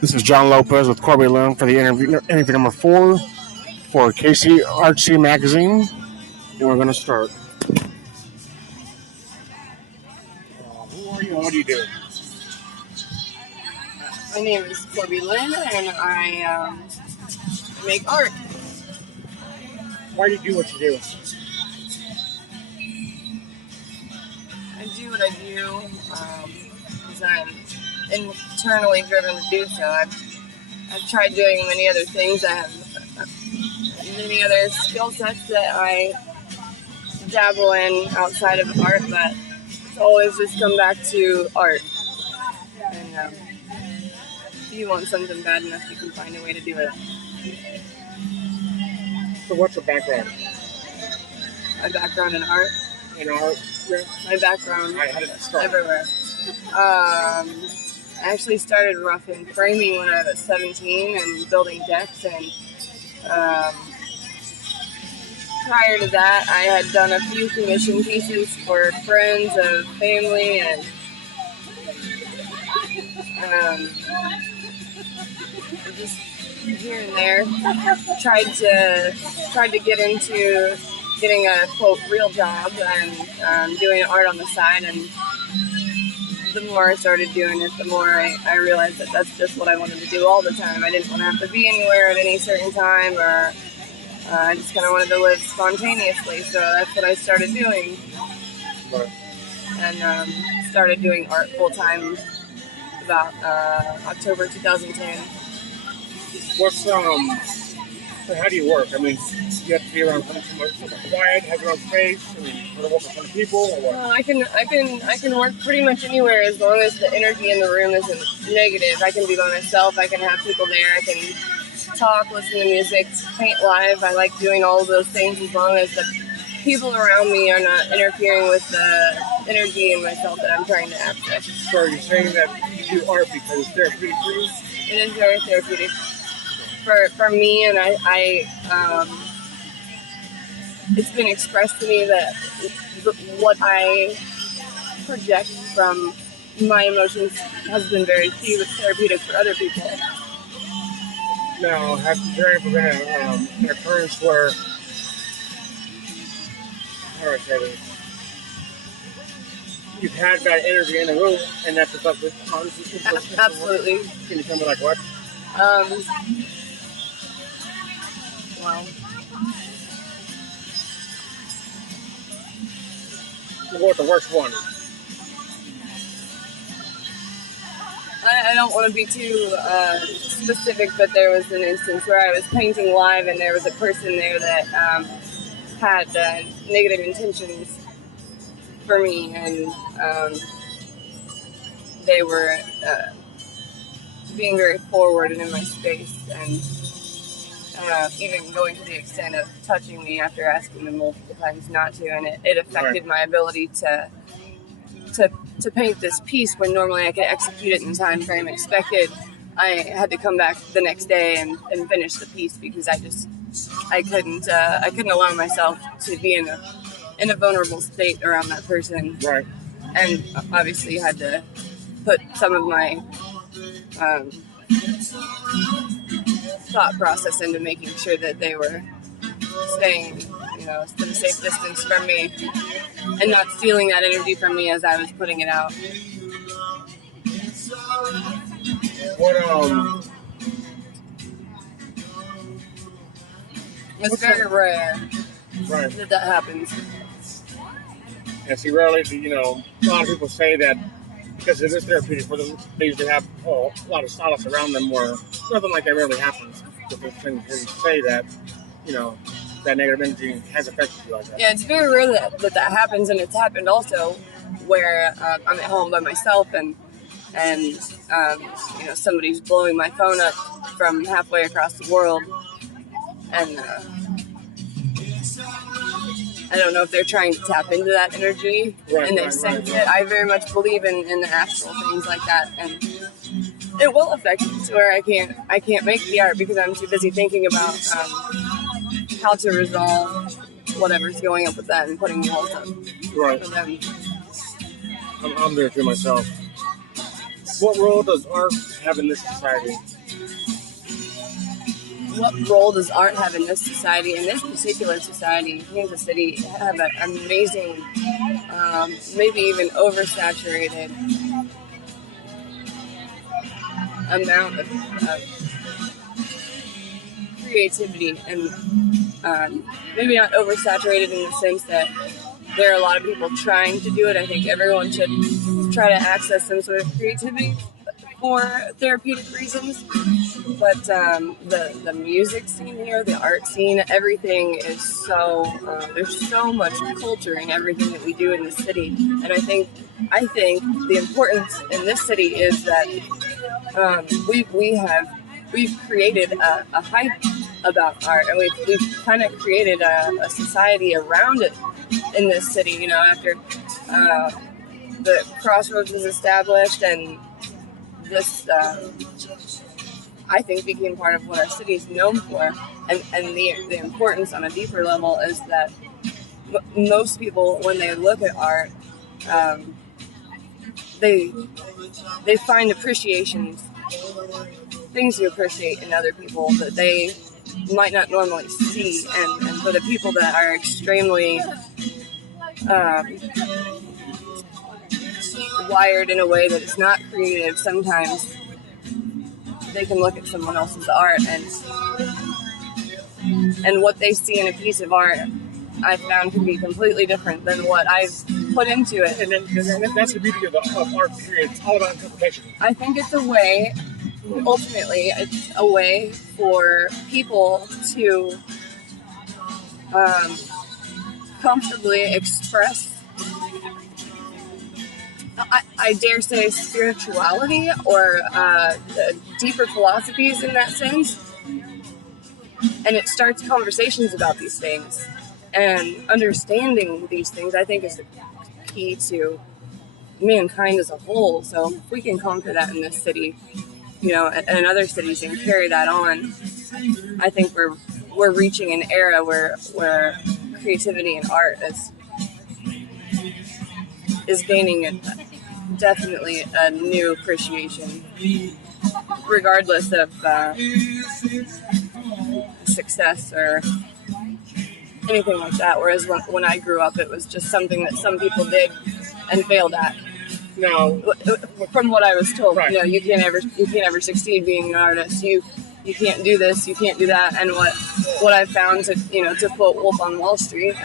This is John Lopez with Corbie Lynn for the interview number 4 for KC Artsy Magazine, and we're going to start. Who are you and what do you do? My name is Corbie Lynn, and I make art. Why do you do what you do? I do what I do because I'm internally driven to do so. I've tried doing many other things. I have many other skill sets that I dabble in outside of art, but it's always just come back to art. And if you want something bad enough, you can find a way to do it. So what's your background? My background in art? In art? Yeah. My background How did it start? everywhere. I actually started rough in framing when I was 17 and building decks, and prior to that I had done a few commission pieces for friends of family, and just here and there tried to get into getting a quote real job and doing art on the side. And the more I started doing it, the more I realized that that's just what I wanted to do all the time. I didn't want to have to be anywhere at any certain time, or I just kind of wanted to live spontaneously. So that's what I started doing. Right. And started doing art full time about October 2010. So how do you work? I mean, you have to be around somewhere quiet, have your own space, and sort of work with some people, or what? I can work pretty much anywhere as long as the energy in the room isn't negative. I can be by myself. I can have people there. I can talk, listen to music, paint live. I like doing all of those things as long as the people around me are not interfering with the energy in myself that I'm trying to access. So you're saying that you do art because it's therapeutic for you? It is very therapeutic for me, and I it's been expressed to me that what I project from my emotions has been very therapeutic for other people. Now, has there ever been an occurrence where, how do I say this? You've had bad energy in the room, and that's affected consciously? Absolutely. Can you tell me, like, what? Well, What's the worst one? I don't want to be too specific, but there was an instance where I was painting live, and there was a person there that had negative intentions for me, and they were being very forward and in my space, and even going to the extent of touching me after asking them multiple times not to, and it affected my ability to paint this piece when normally I could execute it in the time frame expected. I had to come back the next day and finish the piece because I couldn't allow myself to be in a vulnerable state around that person. Right. And obviously had to put some of my thought process into making sure that they were staying, at a safe distance from me and not stealing that energy from me as I was putting it out. It's very rare that happens. And see, rarely, a lot of people say that because it is therapeutic for them, they usually have a lot of solace around them where nothing like that rarely happens. But they can say that, that negative energy has affected you like that. Yeah, it's very rare that happens, and it's happened also where I'm at home by myself and somebody's blowing my phone up from halfway across the world, and I don't know if they're trying to tap into that energy and they sense it. I very much believe in the astral things like that, and it will affect me to where I can't make the art because I'm too busy thinking about how to resolve whatever's going up with that and putting walls up. Right. I'm there too myself. What role does art have in this society? What role does art have in this society? In this particular society, Kansas City have an amazing, maybe even oversaturated amount of creativity, and maybe not oversaturated in the sense that there are a lot of people trying to do it. I think everyone should try to access some sort of creativity for therapeutic reasons. But the music scene here, the art scene, everything is so, there's so much culture in everything that we do in the city. And I think the importance in this city is that we've created a hype about art, and we've kind of created a society around it in this city. You know, after the Crossroads was established, and this I think became part of what our city is known for, and the importance on a deeper level is that most people, when they look at art, they find appreciations, things to appreciate in other people that they might not normally see, and for the people that are extremely wired in a way that is not creative, sometimes they can look at someone else's art and what they see in a piece of art, I found, can be completely different than what I've put into it. And that's the beauty of art, period. It's all about interpretation. I think it's a way, ultimately, it's a way for people to comfortably express, I dare say, spirituality or deeper philosophies in that sense. And it starts conversations about these things. And understanding these things, I think, is the key to mankind as a whole. So if we can conquer that in this city, you know, and other cities, and carry that on, I think we're reaching an era where creativity and art is gaining definitely a new appreciation, regardless of success or anything like that. Whereas when I grew up, it was just something that some people did and failed at. No, from what I was told, right. You know, you can't ever succeed being an artist. You can't do this, you can't do that. And what I found, to quote Wolf on Wall Street,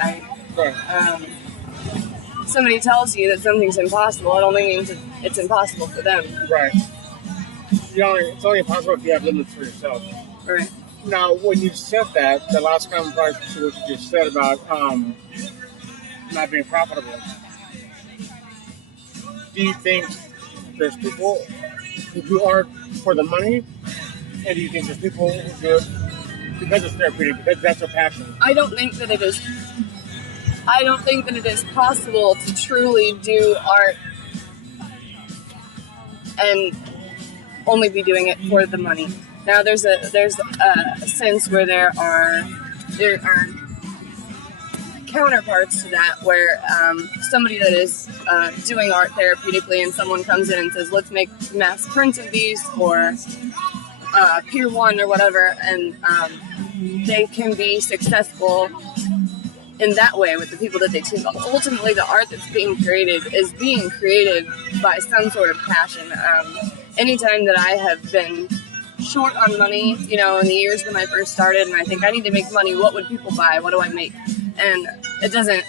somebody tells you that something's impossible, it only means that it's impossible for them. Right. It's only impossible if you have limits for yourself. Right. Now, when you said that, the last part to what you just said about not being profitable, do you think there's people who do art for the money, and do you think there's people who do it because it's therapeutic, because that's their passion? I don't think that it is possible to truly do art and only be doing it for the money. Now, there's a sense where there are counterparts to that, where somebody that is doing art therapeutically, and someone comes in and says, let's make mass prints of these for Pier 1 or whatever, and they can be successful in that way with the people that they team. But ultimately, the art that's being created is being created by some sort of passion. Anytime that I have been short on money, you know, in the years when I first started, and I think I need to make money, what would people buy? What do I make? And it doesn't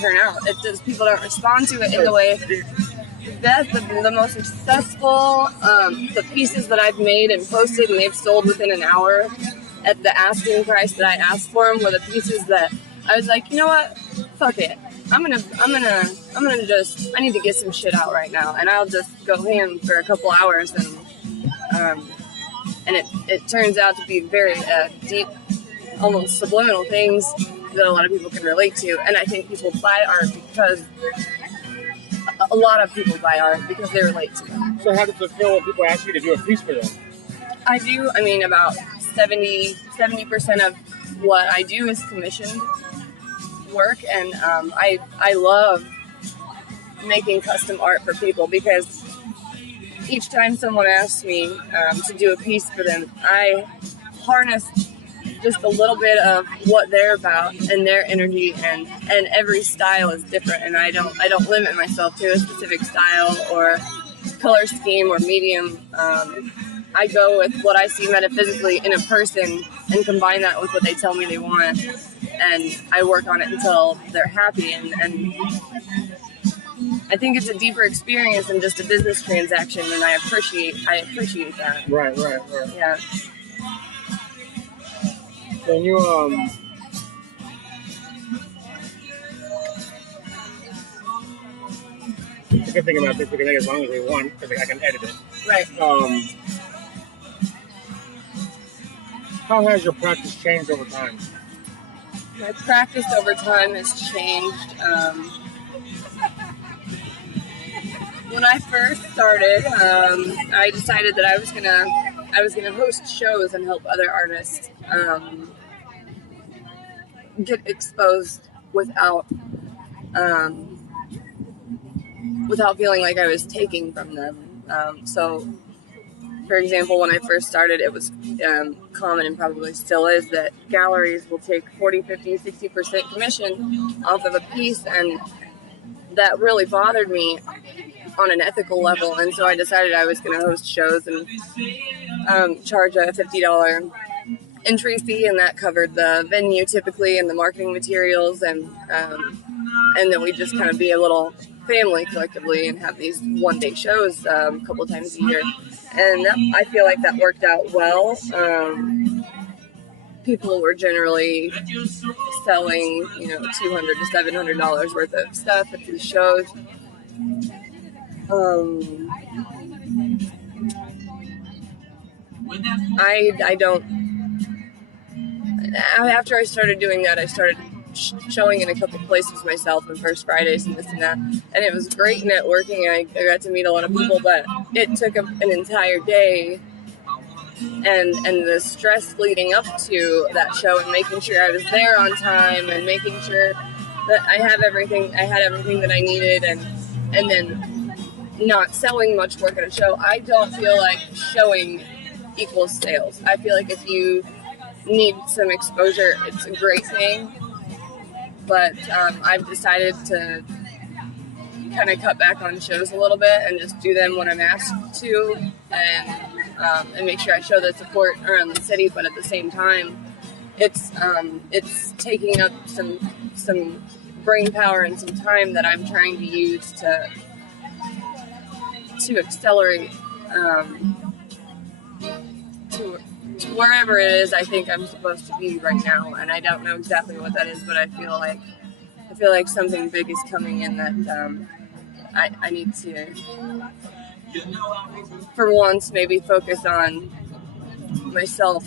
turn out. People don't respond to it in the way that the most successful, the pieces that I've made and posted and they've sold within an hour at the asking price that I asked for them, were the pieces that I was like, you know what, fuck it. I need to get some shit out right now, and I'll just go ham for a couple hours, and it turns out to be very deep, almost subliminal things that a lot of people can relate to. And I think people buy art because a lot of people buy art because they relate to it. So how does it feel when people ask you to do a piece for them? I do. I mean, about 70% of what I do is commissioned work, and I love making custom art for people, because each time someone asks me to do a piece for them, I harness just a little bit of what they're about and their energy, and every style is different, and I don't limit myself to a specific style or color scheme or medium. I go with what I see metaphysically in a person and combine that with what they tell me they want, and I work on it until they're happy, and I think it's a deeper experience than just a business transaction, and I appreciate that. Right. Yeah. Can you it's a good thing about this, we can make it as long as we want, because I can edit it. Right. How has your practice changed over time? My practice over time has changed. When I first started, I decided that I was gonna host shows and help other artists get exposed without feeling like I was taking from them. So, for example, when I first started, it was common, and probably still is, that galleries will take 40, 50, 60% commission off of a piece, and that really bothered me on an ethical level, and so I decided I was going to host shows and charge a $50 entry fee, and that covered the venue typically and the marketing materials, and then we just kind of be a little family collectively and have these one-day shows a couple times a year, and I feel like that worked out well. People were generally selling, $200 to $700 worth of stuff at these shows. I don't. After I started doing that, I started showing in a couple places myself on First Fridays and this and that, and it was great networking. I got to meet a lot of people, but it took an entire day, and the stress leading up to that show, and making sure I was there on time, and making sure that I had everything that I needed, and then not selling much work at a show. I don't feel like showing equals sales. I feel like if you need some exposure, it's a great thing, but I've decided to kind of cut back on shows a little bit and just do them when I'm asked to, and make sure I show the support around the city, but at the same time, it's taking up some brain power and some time that I'm trying to use to accelerate to wherever it is I think I'm supposed to be right now, and I don't know exactly what that is, but I feel like something big is coming in that I need to, for once, maybe focus on myself.